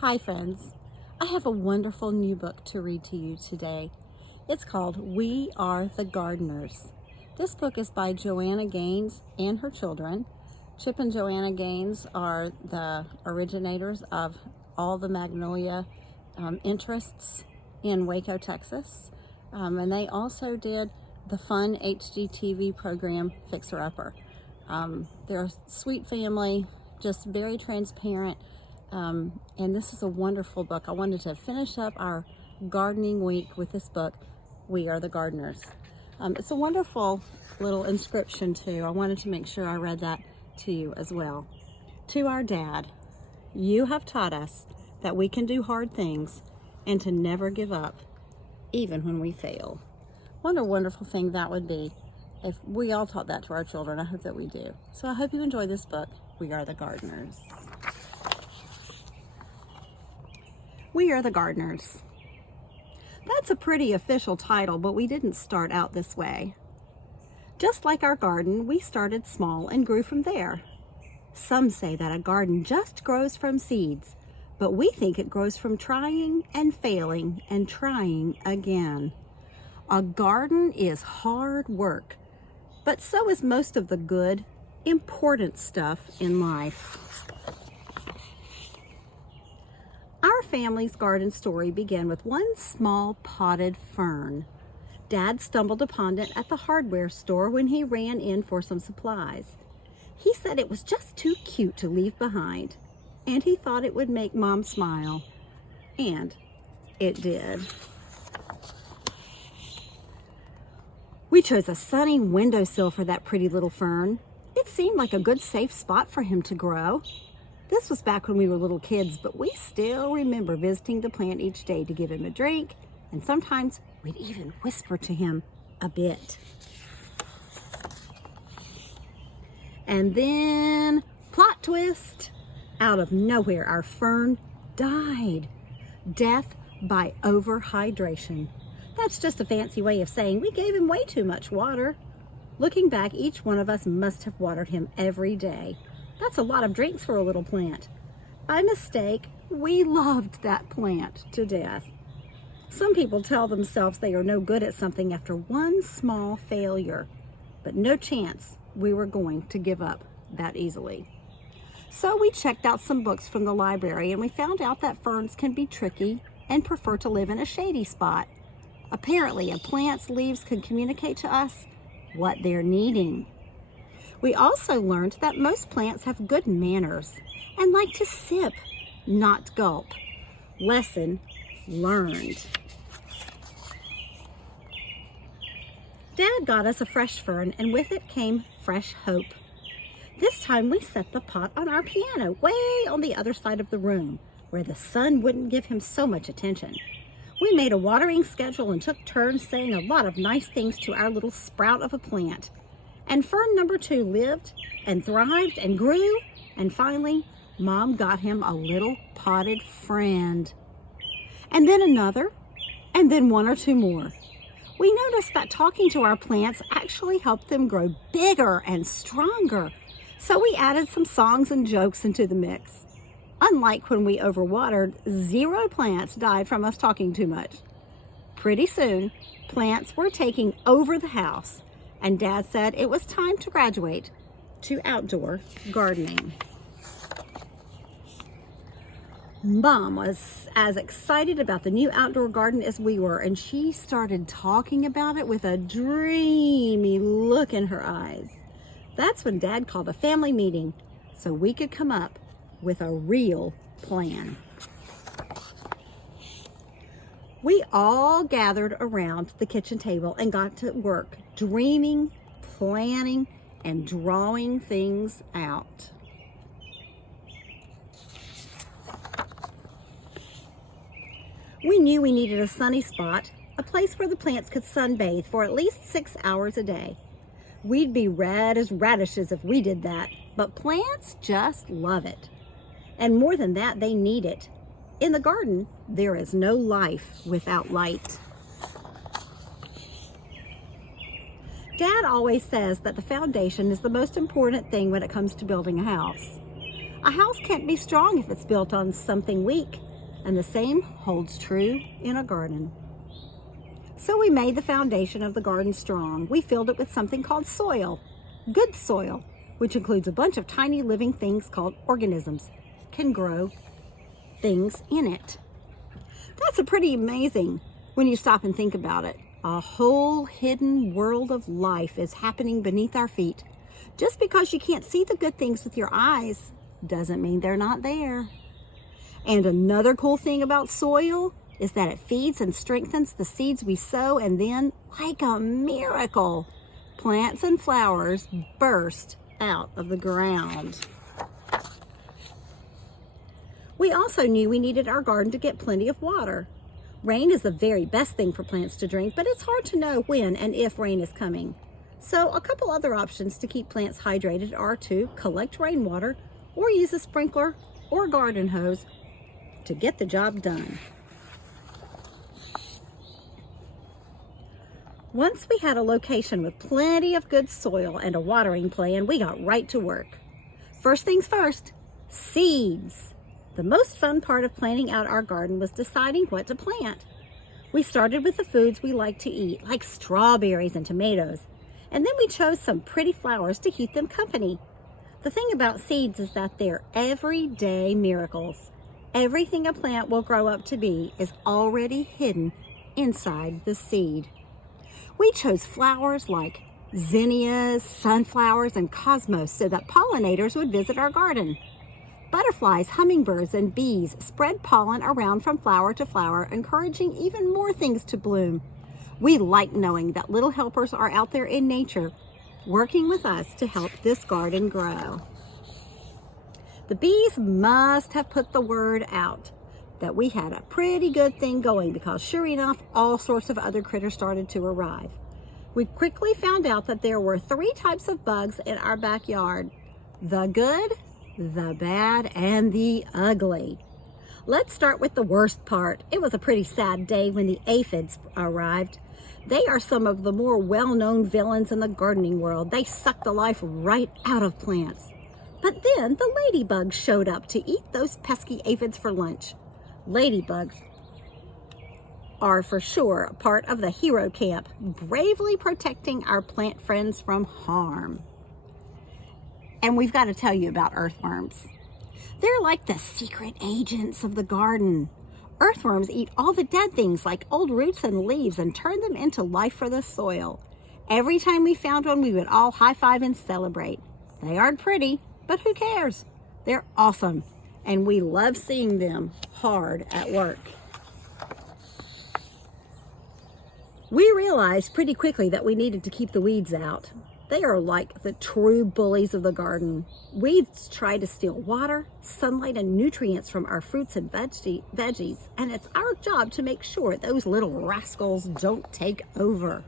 Hi friends, I have a wonderful new book to read to you today. It's called We Are the Gardeners. This book is by Joanna Gaines and her children. Chip and Joanna Gaines are the originators of all the magnolia interests in Waco, Texas. And they also did the fun HGTV program Fixer Upper. They're a sweet family, just very transparent. And this is a wonderful book. I wanted to finish up our gardening week with this book, We Are the Gardeners. It's a wonderful little inscription too. I wanted to make sure I read that to you as well. To our dad, you have taught us that we can do hard things and to never give up, even when we fail. What a wonderful thing that would be if we all taught that to our children. I hope that we do. So I hope you enjoy this book, We Are the Gardeners. We Are the Gardeners. That's a pretty official title, but we didn't start out this way. Just like our garden, we started small and grew from there. Some say that a garden just grows from seeds, but we think it grows from trying and failing and trying again. A garden is hard work, but so is most of the good, important stuff in life. Our family's garden story began with one small potted fern. Dad stumbled upon it at the hardware store when he ran in for some supplies. He said it was just too cute to leave behind, and he thought it would make Mom smile. And it did. We chose a sunny windowsill for that pretty little fern. It seemed like a good safe spot for him to grow. This was back when we were little kids, but we still remember visiting the plant each day to give him a drink, and sometimes we'd even whisper to him a bit. And then, plot twist, out of nowhere our fern died. Death by overhydration. That's just a fancy way of saying we gave him way too much water. Looking back, each one of us must have watered him every day. That's a lot of drinks for a little plant. By mistake, we loved that plant to death. Some people tell themselves they are no good at something after one small failure, but no chance we were going to give up that easily. So we checked out some books from the library and we found out that ferns can be tricky and prefer to live in a shady spot. Apparently, a plant's leaves can communicate to us what they're needing. We also learned that most plants have good manners and like to sip, not gulp. Lesson learned. Dad got us a fresh fern, and with it came fresh hope. This time we set the pot on our piano way on the other side of the room, where the sun wouldn't give him so much attention. We made a watering schedule and took turns saying a lot of nice things to our little sprout of a plant. And fern number 2 lived and thrived and grew, and finally, Mom got him a little potted friend. And then another, and then 1 or 2 more. We noticed that talking to our plants actually helped them grow bigger and stronger, so we added some songs and jokes into the mix. Unlike when we overwatered, 0 plants died from us talking too much. Pretty soon, plants were taking over the house, and Dad said it was time to graduate to outdoor gardening. Mom was as excited about the new outdoor garden as we were, and she started talking about it with a dreamy look in her eyes. That's when Dad called a family meeting so we could come up with a real plan. We all gathered around the kitchen table and got to work dreaming, planning, and drawing things out. We knew we needed a sunny spot, a place where the plants could sunbathe for at least 6 hours a day. We'd be red as radishes if we did that, but plants just love it. And more than that, they need it. In the garden, there is no life without light. Dad always says that the foundation is the most important thing when it comes to building a house. A house can't be strong if it's built on something weak, And the same holds true in a garden. So we made the foundation of the garden strong. We filled it with something called soil, good soil, which includes a bunch of tiny living things called organisms, can grow things in it. That's pretty amazing when you stop and think about it. A whole hidden world of life is happening beneath our feet. Just because you can't see the good things with your eyes doesn't mean they're not there. And another cool thing about soil is that it feeds and strengthens the seeds we sow, and then, like a miracle, plants and flowers burst out of the ground. We also knew we needed our garden to get plenty of water. Rain is the very best thing for plants to drink, but it's hard to know when and if rain is coming. So a couple other options to keep plants hydrated are to collect rainwater or use a sprinkler or garden hose to get the job done. Once we had a location with plenty of good soil and a watering plan, we got right to work. First things first, seeds. The most fun part of planning out our garden was deciding what to plant. We started with the foods we like to eat, like strawberries and tomatoes, and then we chose some pretty flowers to keep them company. The thing about seeds is that they're everyday miracles. Everything a plant will grow up to be is already hidden inside the seed. We chose flowers like zinnias, sunflowers, and cosmos so that pollinators would visit our garden. Butterflies, hummingbirds, and bees spread pollen around from flower to flower, encouraging even more things to bloom. We like knowing that little helpers are out there in nature, working with us to help this garden grow. The bees must have put the word out that we had a pretty good thing going, because sure enough, all sorts of other critters started to arrive. We quickly found out that there were 3 types of bugs in our backyard: the good, the bad, and the ugly. Let's start with the worst part. It was a pretty sad day when the aphids arrived. They are some of the more well-known villains in the gardening world. They suck the life right out of plants. But then the ladybugs showed up to eat those pesky aphids for lunch. Ladybugs are for sure a part of the hero camp, bravely protecting our plant friends from harm. And we've got to tell you about earthworms. They're like the secret agents of the garden. Earthworms eat all the dead things like old roots and leaves and turn them into life for the soil. Every time we found one, we would all high-five and celebrate. They aren't pretty, but who cares? They're awesome, and we love seeing them hard at work. We realized pretty quickly that we needed to keep the weeds out. They are like the true bullies of the garden. Weeds try to steal water, sunlight, and nutrients from our fruits and veggies, and it's our job to make sure those little rascals don't take over.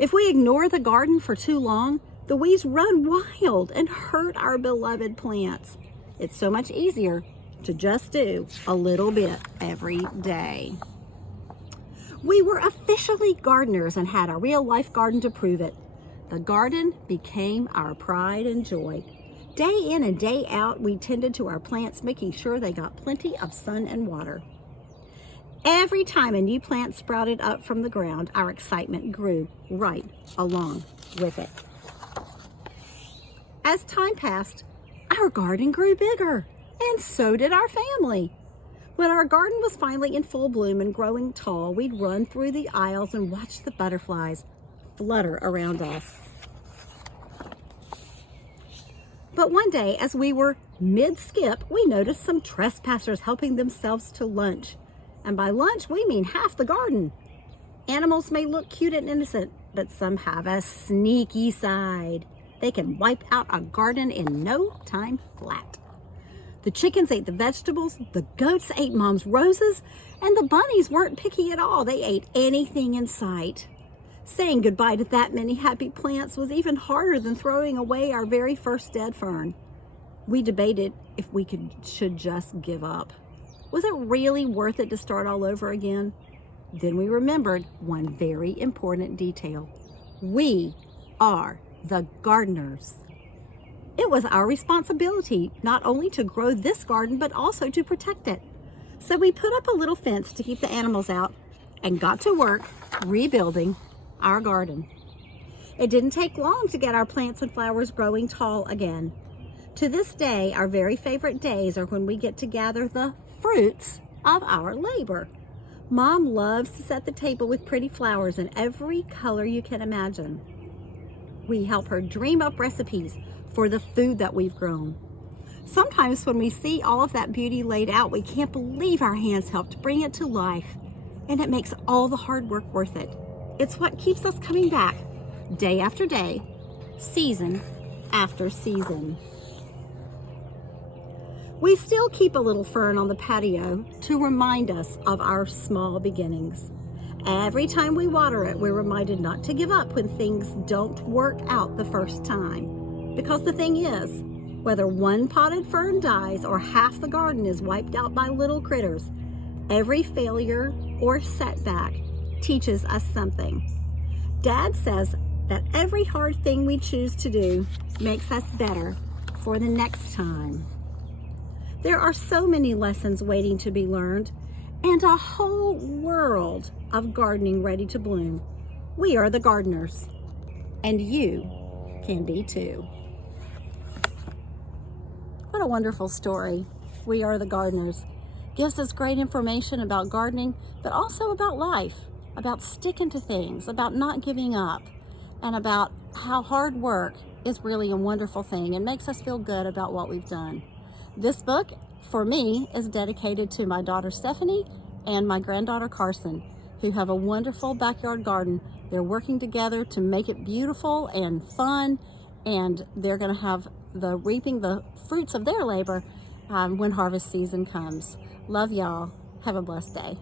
If we ignore the garden for too long, the weeds run wild and hurt our beloved plants. It's so much easier to just do a little bit every day. We were officially gardeners and had a real-life garden to prove it. The garden became our pride and joy. Day in and day out, we tended to our plants, making sure they got plenty of sun and water. Every time a new plant sprouted up from the ground, our excitement grew right along with it. As time passed, our garden grew bigger, and so did our family. When our garden was finally in full bloom and growing tall, we'd run through the aisles and watch the butterflies flutter around us. But one day, as we were mid-skip, we noticed some trespassers helping themselves to lunch. And by lunch, we mean half the garden. Animals may look cute and innocent, but some have a sneaky side. They can wipe out a garden in no time flat. The chickens ate the vegetables, the goats ate Mom's roses, and the bunnies weren't picky at all. They ate anything in sight. Saying goodbye to that many happy plants was even harder than throwing away our very first dead fern. We debated if we should just give up. Was it really worth it to start all over again? Then we remembered one very important detail. We are the gardeners. It was our responsibility not only to grow this garden, but also to protect it. So we put up a little fence to keep the animals out and got to work rebuilding our garden. It didn't take long to get our plants and flowers growing tall again. To this day, our very favorite days are when we get to gather the fruits of our labor. Mom loves to set the table with pretty flowers in every color you can imagine. We help her dream up recipes for the food that we've grown. Sometimes when we see all of that beauty laid out, we can't believe our hands helped bring it to life, and it makes all the hard work worth it. It's what keeps us coming back day after day, season after season. We still keep a little fern on the patio to remind us of our small beginnings. Every time we water it, we're reminded not to give up when things don't work out the first time. Because the thing is, whether one potted fern dies or half the garden is wiped out by little critters, every failure or setback teaches us something. Dad says that every hard thing we choose to do makes us better for the next time. There are so many lessons waiting to be learned and a whole world of gardening ready to bloom. We are the gardeners, and you can be too. What a wonderful story. We Are the Gardeners gives us great information about gardening, but also about life, about sticking to things, about not giving up, and about how hard work is really a wonderful thing and makes us feel good about what we've done. This book, for me, is dedicated to my daughter Stephanie and my granddaughter Carson, who have a wonderful backyard garden. They're working together to make it beautiful and fun, and they're going to have reaping the fruits of their labor when harvest season comes. Love y'all. Have a blessed day.